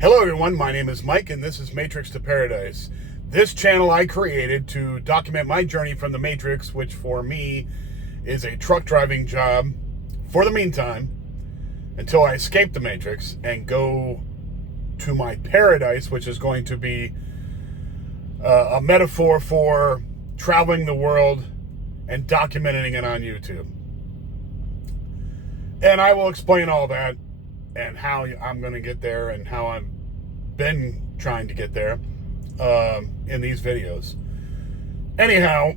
Hello everyone, my name is Mike and this is Matrix to Paradise. This channel I created to document my journey from the Matrix, which for me is a truck driving job for the meantime until I escape the Matrix and go to my paradise, which is going to be a metaphor for traveling the world and documenting it on YouTube. And I will explain all that and how I'm going to get there and how I've been trying to get there in these videos. Anyhow,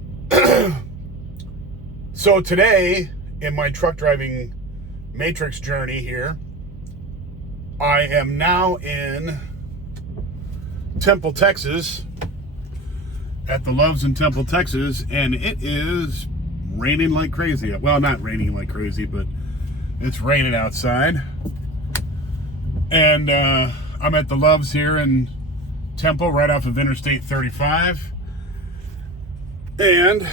so today in my truck driving Matrix journey here, I am now in Temple, Texas, at the Loves in Temple, Texas, and it is raining like crazy. Well, not raining like crazy, but it's raining outside. And I'm at the Loves here in Temple, right off of Interstate 35. And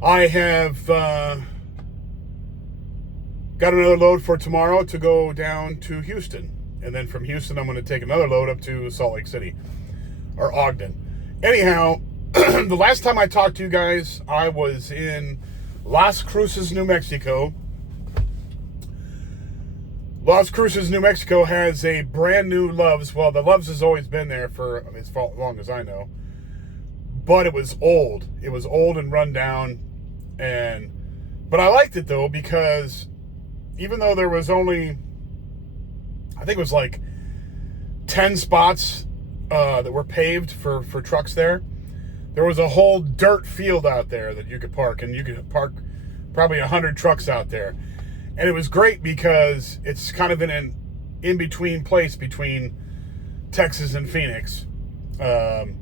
I have got another load for tomorrow to go down to Houston. And then from Houston, I'm going to take another load up to Salt Lake City, or Ogden. Anyhow, the last time I talked to you guys, I was in Las Cruces, New Mexico. Las Cruces, New Mexico has a brand new Loves. Well, the Loves has always been there for as long as I know. But it was old. It was old and run down. But I liked it, though, because even though there was only, I think it was like 10 spots that were paved for trucks there, there was a whole dirt field out there that you could park. And you could park probably 100 trucks out there. And it was great because it's kind of in an in-between place between Texas and Phoenix. And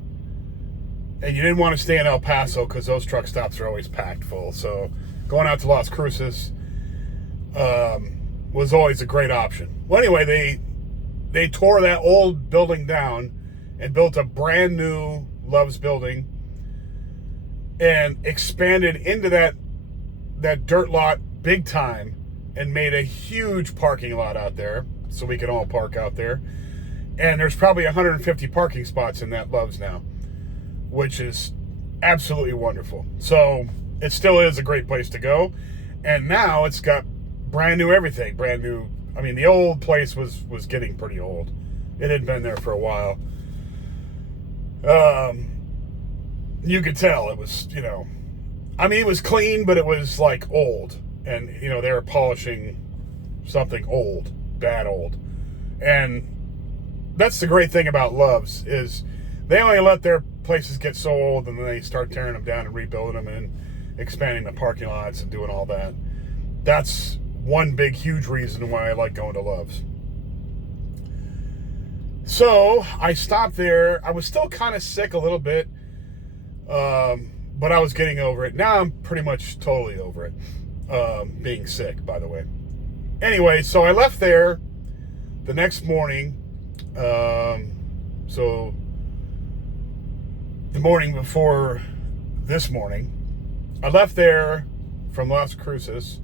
you didn't want to stay in El Paso because those truck stops are always packed full. So going out to Las Cruces was always a great option. Well, anyway, they tore that old building down and built a brand new Loves building and expanded into that dirt lot big time, and made a huge parking lot out there so we can all park out there. And there's probably 150 parking spots in that Loves now, which is absolutely wonderful. So it still is a great place to go. And now it's got brand new everything. Brand new. I mean, the old place was getting pretty old. It had been there for a while. You could tell it was, I mean, it was clean, but it was like old. And, they were polishing something old, bad old. And that's the great thing about Loves, is they only let their places get so old and then they start tearing them down and rebuilding them and expanding the parking lots and doing all that. That's one big, huge reason why I like going to Loves. So I stopped there. I was still kind of sick a little bit, but I was getting over it. Now I'm pretty much totally over it. Being sick, by the way. Anyway, so I left there the next morning. So the morning before this morning, I left there from Las Cruces.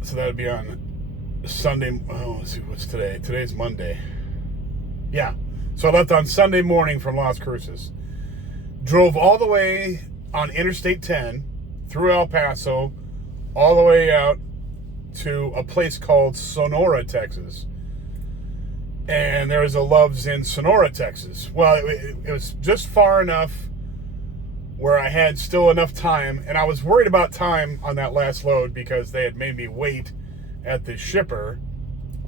So that would be on Sunday. Oh, let's see, what's today? Today's Monday. Yeah. So I left on Sunday morning from Las Cruces. Drove all the way on Interstate 10 through El Paso, all the way out to a place called Sonora, Texas. And there was a Loves in Sonora, Texas. Well, it was just far enough where I had still enough time, and I was worried about time on that last load because they had made me wait at the shipper,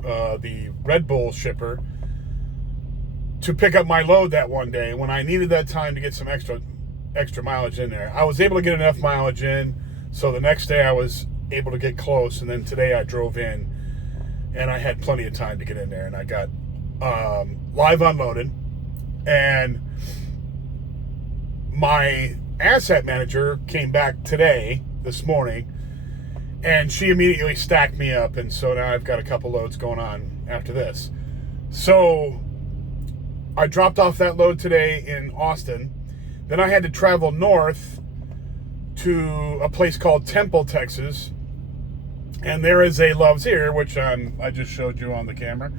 the Red Bull shipper, to pick up my load that one day when I needed that time to get some extra mileage in there. I was able to get enough mileage in, so the next day I was able to get close, and then today I drove in and I had plenty of time to get in there, and I got live unloaded. And my asset manager came back this morning, and she immediately stacked me up, and so now I've got a couple loads going on after this. So I dropped off that load today in Austin. Then I had to travel north to a place called Temple, Texas, And there is a Love's here, which I just showed you on the camera.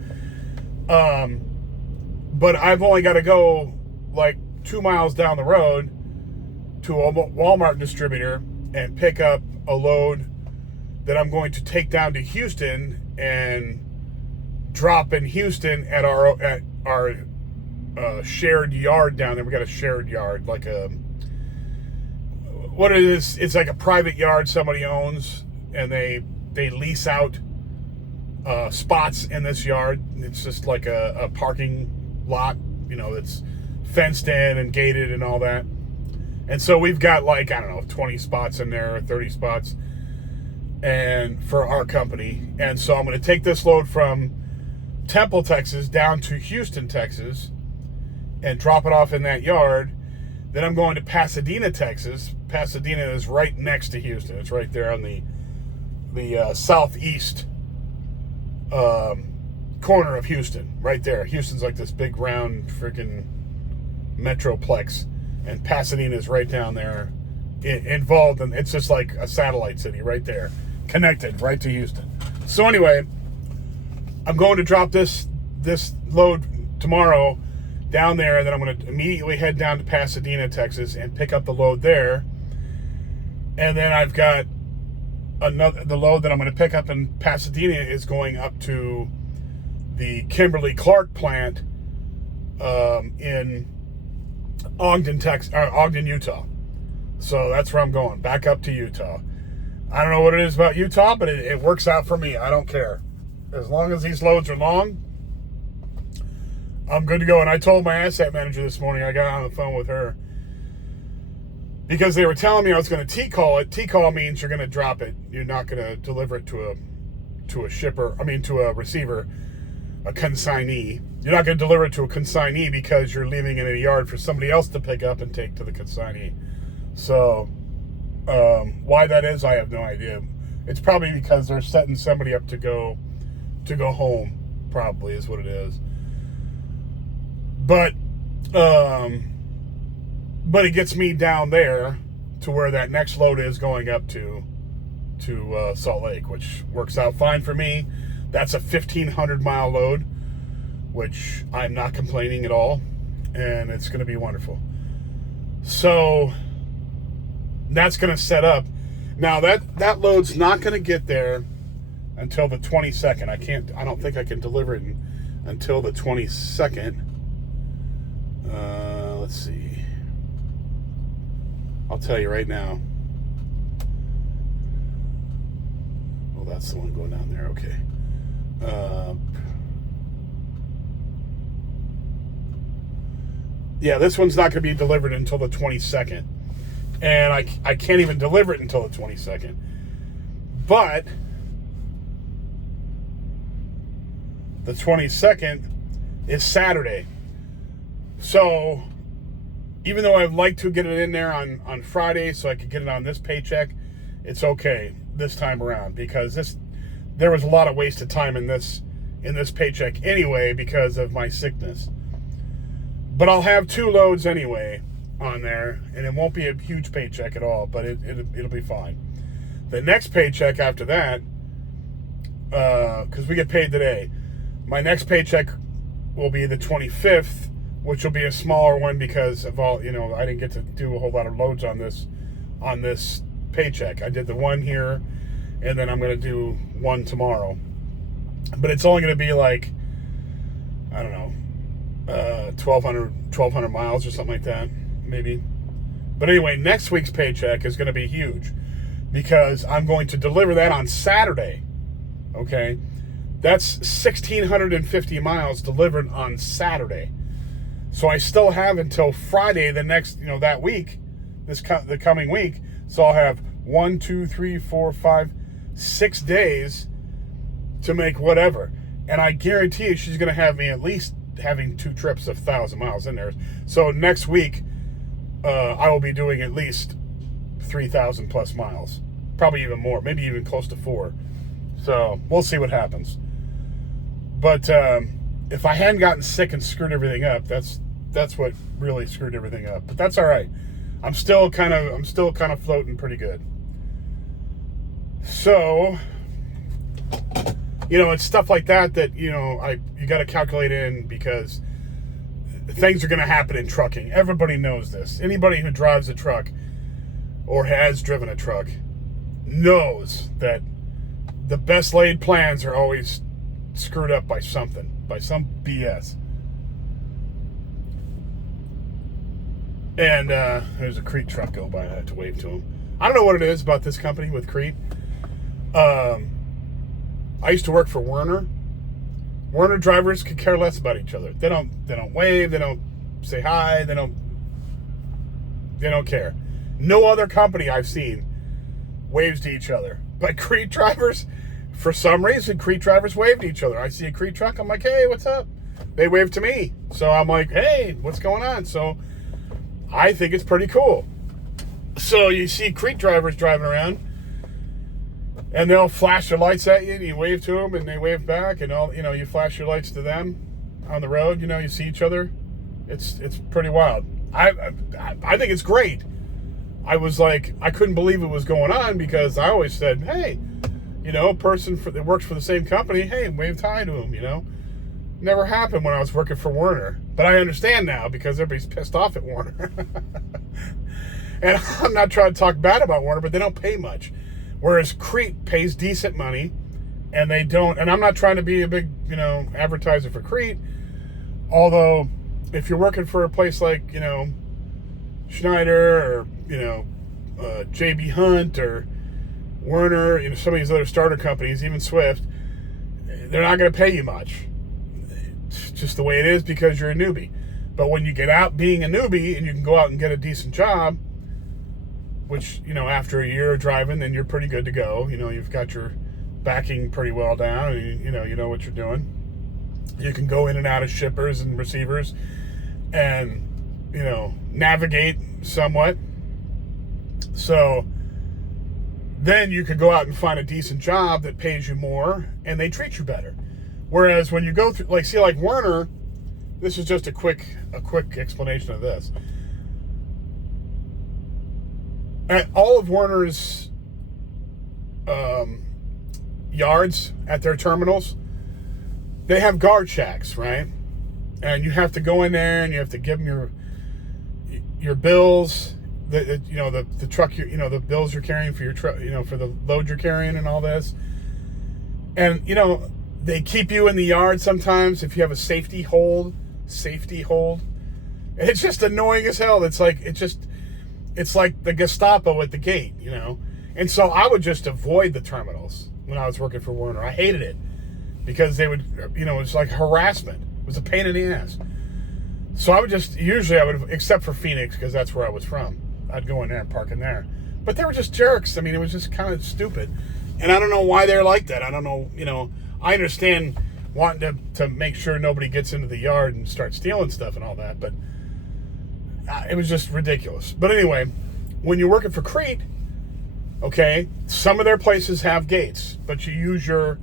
But I've only got to go like 2 miles down the road to a Walmart distributor and pick up a load that I'm going to take down to Houston and drop in Houston at our shared yard down there. We got a shared yard, like what it is. It's like a private yard somebody owns, and they lease out spots in this yard. It's just like a parking lot, that's fenced in and gated and all that. And so we've got like, I don't know, 20 spots in there, 30 spots, and for our company. And so I'm going to take this load from Temple, Texas, down to Houston, Texas, and drop it off in that yard. Then I'm going to Pasadena, Texas. Pasadena is right next to Houston. It's right there on the southeast corner of Houston, right there. Houston's like this big round freaking metroplex, and Pasadena is right down there, involved, and it's just like a satellite city right there, connected right to Houston. So anyway, I'm going to drop this load tomorrow down there, and then I'm going to immediately head down to Pasadena, Texas, and pick up the load there. And then I've got the load that I'm going to pick up in Pasadena is going up to the Kimberly-Clark plant in Ogden, Utah. So that's where I'm going, back up to Utah. I don't know what it is about Utah, but it works out for me. I don't care. As long as these loads are long, I'm good to go. And I told my asset manager this morning, I got on the phone with her, because they were telling me I was going to T-call it. T-call means you're going to drop it. You're not going to deliver it to a shipper, to a receiver, a consignee. You're not going to deliver it to a consignee because you're leaving it in a yard for somebody else to pick up and take to the consignee. So why that is, I have no idea. It's probably because they're setting somebody up to go home, probably is what it is. But it gets me down there to where that next load is going up to Salt Lake, which works out fine for me. That's a 1,500 mile load, which I'm not complaining at all, and it's going to be wonderful. So that's going to set up. Now that load's not going to get there until the 22nd. I don't think I can deliver it until the 22nd. Let's see. I'll tell you right now. Well, that's the one going down there. Okay. Yeah, this one's not going to be delivered until the 22nd. And I can't even deliver it until the 22nd. But the 22nd is Saturday. So even though I'd like to get it in there on Friday so I could get it on this paycheck, it's okay this time around, because there was a lot of wasted time in this paycheck anyway because of my sickness. But I'll have 2 loads anyway on there, and it won't be a huge paycheck at all, but it'll be fine. The next paycheck after that, because we get paid today, my next paycheck will be the 25th, which will be a smaller one because of all, I didn't get to do a whole lot of loads on this paycheck. I did the one here, and then I'm going to do one tomorrow. But it's only going to be like, I don't know, 1,200 miles or something like that, maybe. But anyway, next week's paycheck is going to be huge because I'm going to deliver that on Saturday. Okay? That's 1,650 miles delivered on Saturday. So I still have until Friday the next, that week, the coming week. So I'll have 1, 2, 3, 4, 5, 6 days to make whatever. And I guarantee you she's going to have me at least having 2 trips of 1,000 miles in there. So next week, I will be doing at least 3,000 plus miles. Probably even more, maybe even close to 4. So we'll see what happens. But if I hadn't gotten sick and screwed everything up, that's what really screwed everything up. But that's all right. I'm still kind of floating pretty good. So It's stuff like that you got to calculate in, because things are going to happen in trucking. Everybody knows this. Anybody who drives a truck or has driven a truck knows that the best laid plans are always screwed up by something, by some BS. And there's a Crete truck go by. I have to wave to him. I don't know what it is about this company with Crete. I used to work for Werner. Werner drivers could care less about each other. They don't wave. They don't say hi. They don't care. No other company I've seen waves to each other. But Crete drivers, for some reason, Crete drivers wave to each other. I see a Crete truck. I'm like, hey, what's up? They wave to me. So I'm like, hey, what's going on? So I think it's pretty cool. So you see Crete drivers driving around, and they'll flash their lights at you, and you wave to them, and they wave back, and you flash your lights to them on the road. You see each other. It's pretty wild. I think it's great. I was like, I couldn't believe it was going on, because I always said, hey, a person that works for the same company, hey, wave hi to him. Never happened when I was working for Werner, but I understand now, because everybody's pissed off at Werner. And I'm not trying to talk bad about Werner, but they don't pay much. Whereas Crete pays decent money, and they don't. And I'm not trying to be a big, advertiser for Crete. Although, if you're working for a place like, Schneider or, JB Hunt or Werner, some of these other starter companies, even Swift, they're not going to pay you much. It's just the way it is, because you're a newbie. But when you get out being a newbie and you can go out and get a decent job, which, after a year of driving, then you're pretty good to go. You've got your backing pretty well down, and you know what you're doing. You can go in and out of shippers and receivers and, navigate somewhat. So then you could go out and find a decent job that pays you more, and they treat you better. Whereas when you go through, like Werner, this is just a quick explanation of this. At all of Werner's yards at their terminals, they have guard shacks, right? And you have to go in there and you have to give them your bills, the truck, the bills you're carrying for your truck, for the load you're carrying and all this. And they keep you in the yard sometimes if you have a safety hold. And it's just annoying as hell. It's like the Gestapo at the gate, And so I would just avoid the terminals when I was working for Werner. I hated it, because they would, it was like harassment. It was a pain in the ass. So I would except for Phoenix, because that's where I was from, I'd go in there and park in there. But they were just jerks. I mean, it was just kind of stupid. And I don't know why they're like that. I don't know, I understand wanting to make sure nobody gets into the yard and starts stealing stuff and all that, but it was just ridiculous. But anyway, when you're working for Crete, okay, some of their places have gates, but you use your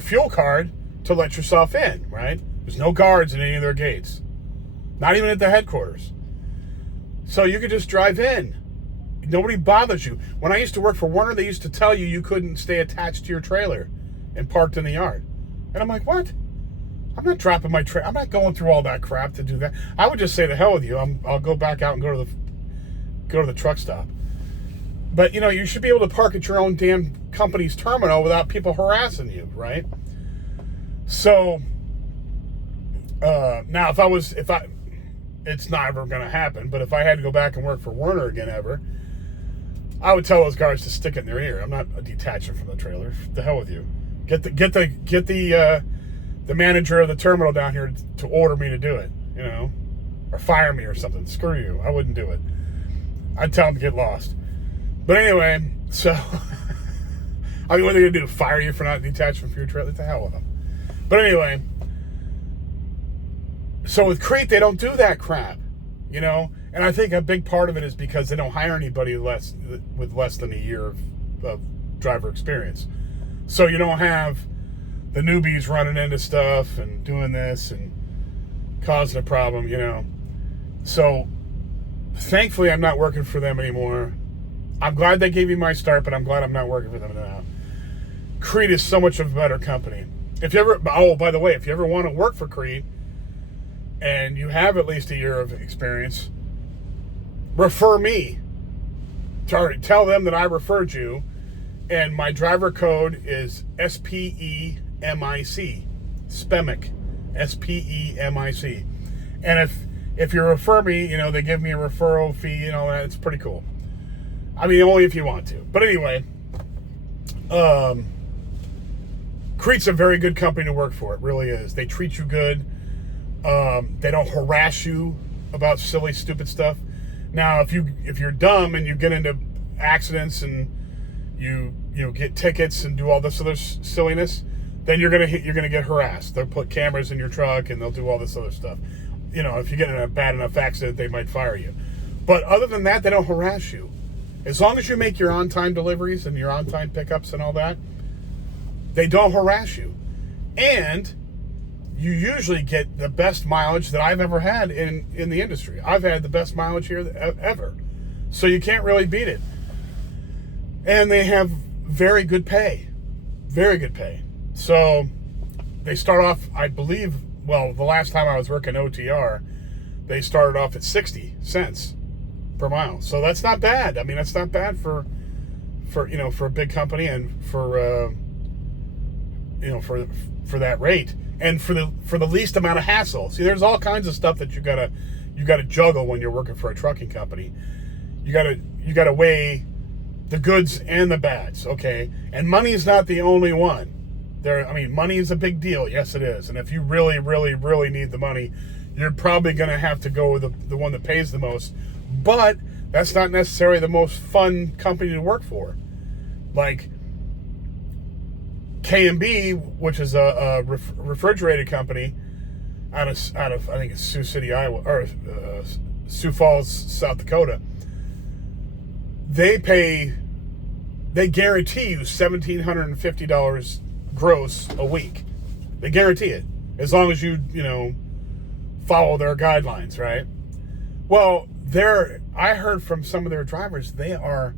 fuel card to let yourself in, right? There's no guards in any of their gates, not even at the headquarters. So you could just drive in. Nobody bothers you. When I used to work for Werner, they used to tell you couldn't stay attached to your trailer and parked in the yard. And I'm like, what? I'm not dropping my trailer. I'm not going through all that crap to do that. I would just say, the hell with you. I'll go back out and go to the truck stop. But, you should be able to park at your own damn company's terminal without people harassing you, right? So, now it's not ever going to happen, but if I had to go back and work for Werner again ever, I would tell those guards to stick it in their ear. I'm not detaching from the trailer. The hell with you. Get the manager of the terminal down here to order me to do it, or fire me or something. Screw you. I wouldn't do it. I'd tell them to get lost. But anyway, so what are they going to do? Fire you for not detaching from your trailer? What the hell with them? But anyway, so with Crete, they don't do that crap, And I think a big part of it is because they don't hire anybody with less than a year of driver experience. So you don't have the newbies running into stuff and doing this and causing a problem, So thankfully, I'm not working for them anymore. I'm glad they gave me my start, but I'm glad I'm not working for them now. Crete is so much of a better company. If you ever, oh, by the way, if you ever want to work for Creed and you have at least a year of experience, refer me. Tell them that I referred you, and my driver code is SPEMIC, SPEMIC, SPEMIC. And if you refer me, they give me a referral fee and all that. It's pretty cool. I mean, only if you want to. But anyway, Creed's a very good company to work for. It really is. They treat you good. They don't harass you about silly, stupid stuff. Now, if you're dumb and you get into accidents and you get tickets and do all this other silliness, then you're gonna get harassed. They'll put cameras in your truck and they'll do all this other stuff. If you get in a bad enough accident, they might fire you. But other than that, they don't harass you. As long as you make your on-time deliveries and your on-time pickups and all that, they don't harass you. And you usually get the best mileage that I've ever had in the industry. I've had the best mileage here ever. So you can't really beat it. And they have very good pay. Very good pay. So they start off, I believe, well, the last time I was working OTR, they started off at 60 cents per mile. So that's not bad. I mean, that's not bad for a big company and for that rate. And for the least amount of hassle. See, there's all kinds of stuff that you gotta juggle when you're working for a trucking company. You gotta weigh the goods and the bads, okay? And money is not the only one. Money is a big deal. Yes, it is. And if you really, really, really need the money, you're probably gonna have to go with the one that pays the most. But that's not necessarily the most fun company to work for. Like K&B, which is a refrigerated company out of I think it's Sioux City, Iowa, or Sioux Falls, South Dakota. They guarantee you $1,750 gross a week. They guarantee it as long as you follow their guidelines, right? Well, I heard from some of their drivers they are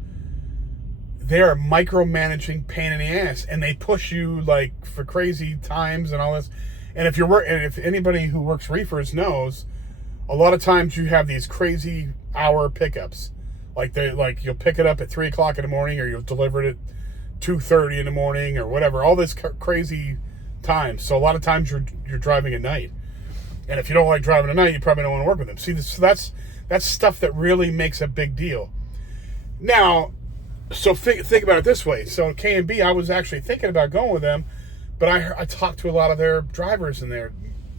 micromanaging, pain in the ass, and they push you like for crazy times and all this. And if anybody who works reefers knows, a lot of times you have these crazy hour pickups. Like you'll pick it up at 3:00 in the morning, or you'll deliver it at 2:30 in the morning, or whatever. All this crazy times. So a lot of times you're driving at night, and if you don't like driving at night, you probably don't want to work with them. See, that's stuff that really makes a big deal. Now, so think about it this way. So K&B, I was actually thinking about going with them, but I talked to a lot of their drivers and their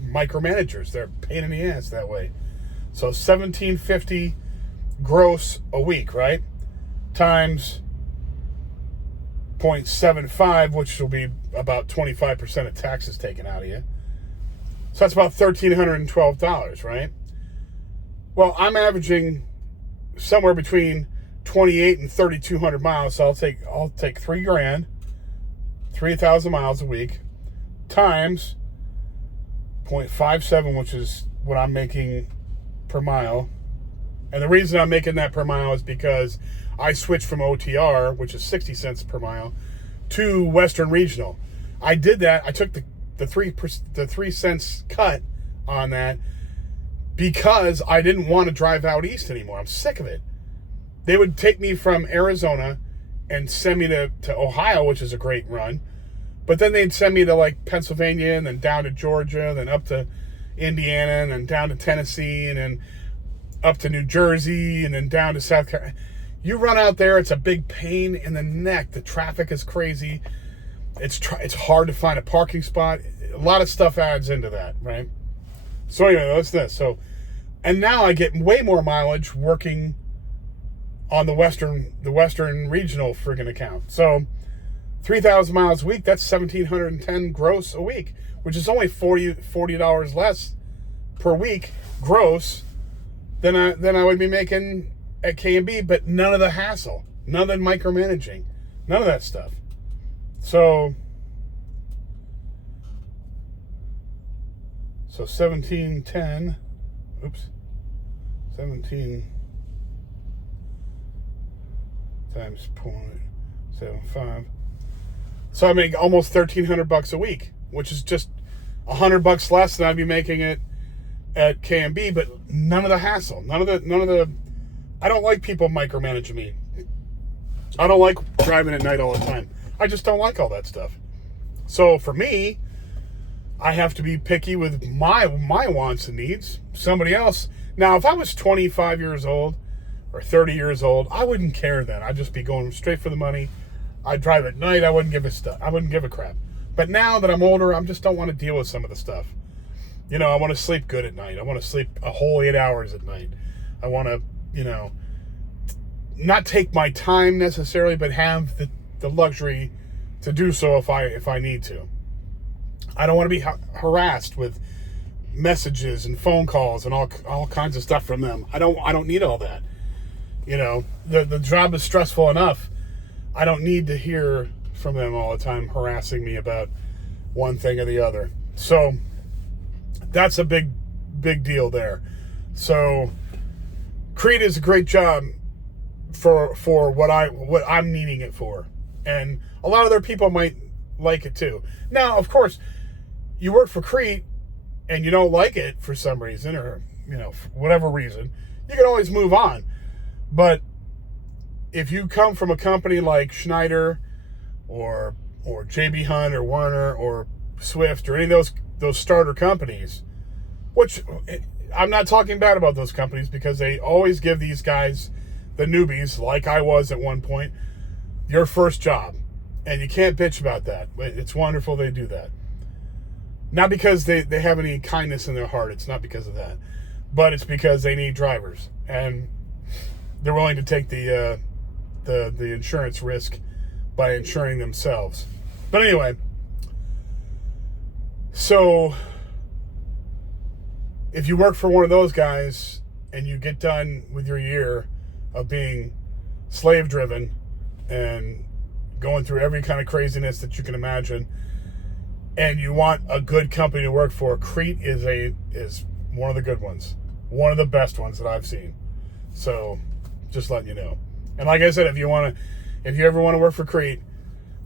micromanagers. They're a pain in the ass that way. So $1,750 gross a week, right? Times 0.75, which will be about 25% of taxes taken out of you. So that's about $1,312, right? Well, I'm averaging somewhere between 28 and 3,200 miles. So I'll take $3,000, 3,000 miles a week, times 0.57, which is what I'm making per mile. And the reason I'm making that per mile is because I switched from OTR, which is 60 cents per mile, to Western Regional. I did that. I took the 3 cents cut on that because I didn't want to drive out east anymore. I'm sick of it. They would take me from Arizona and send me to Ohio, which is a great run. But then they'd send me to like Pennsylvania, and then down to Georgia, and then up to Indiana, and then down to Tennessee, and then up to New Jersey, and then down to South Carolina. You run out there, it's a big pain in the neck. The traffic is crazy. It's hard to find a parking spot. A lot of stuff adds into that, right? So anyway, that's this. So, and now I get way more mileage working on the Western Regional friggin' account. So 3,000 miles a week, that's 1,710 gross a week, which is only $40 less per week gross than I would be making at K&B, but none of the hassle, none of the micromanaging, none of that stuff. So 1710, 17 times 0.75. So I make almost $1,300 a week which is just $100 less than I'd be making it at KMB, but none of the hassle, none of the. I don't like people micromanaging me. I don't like driving at night all the time. I just don't like all that stuff. So for me, I have to be picky with my wants and needs. Somebody else. Now, if I was 25 years old or 30 years old, I wouldn't care then. I'd just be going straight for the money. I'd drive at night. I wouldn't give a crap. But now that I'm older, I just don't want to deal with some of the stuff. You know, I want to sleep good at night. I want to sleep a whole 8 hours at night. I want to, you know, not take my time necessarily, but have the luxury to do so if I need to. I don't want to be harassed with messages and phone calls and all kinds of stuff from them. I don't need all that. You know, the job is stressful enough. I don't need to hear from them all the time harassing me about one thing or the other. So that's a big deal there. So Crete is a great job for what I'm needing it for. And a lot of other people might like it too. Now, of course, you work for Crete and you don't like it for some reason, or, you know, for whatever reason, you can always move on. But if you come from a company like Schneider or JB Hunt or Werner or Swift or any of those starter companies, which I'm not talking bad about those companies, because they always give these guys, the newbies, like I was at one point, your first job. And you can't bitch about that. It's wonderful they do that. Not because they have any kindness in their heart. It's not because of that. But it's because they need drivers. And they're willing to take the insurance risk by insuring themselves. But anyway, so if you work for one of those guys and you get done with your year of being slave driven and going through every kind of craziness that you can imagine, and you want a good company to work for, Crete is one of the good ones, one of the best ones that I've seen. So just letting you know. And like I said, if you ever want to work for Crete,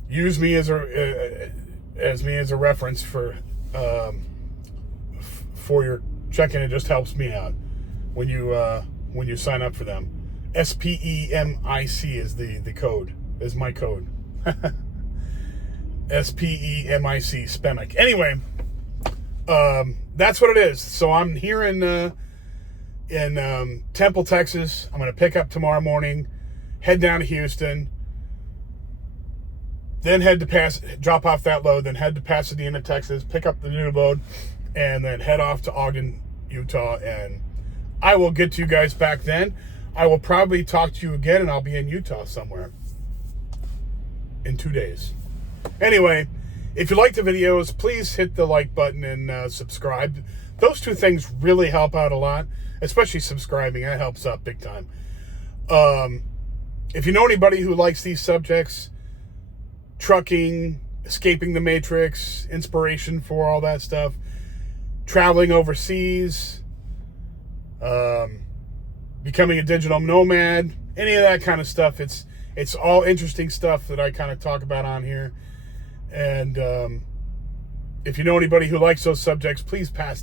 use me as a reference for your check-in. It just helps me out when you sign up for them. SPEMIC is the code, is my code. SPEMIC, SPEMIC. Anyway, that's what it is. So I'm here in Temple, Texas. I'm going to pick up tomorrow morning, head down to Houston, then drop off that load, then head to Pasadena, Texas, pick up the new load, and then head off to Ogden, Utah. And I will get to you guys back then. I will probably talk to you again, and I'll be in Utah somewhere in 2 days. Anyway, if you like the videos, please hit the like button and subscribe. Those two things really help out a lot, especially subscribing. That helps out big time. If you know anybody who likes these subjects, trucking, escaping the matrix, inspiration for all that stuff, traveling overseas, becoming a digital nomad, any of that kind of stuff, it's all interesting stuff that I kind of talk about on here. And if you know anybody who likes those subjects, please pass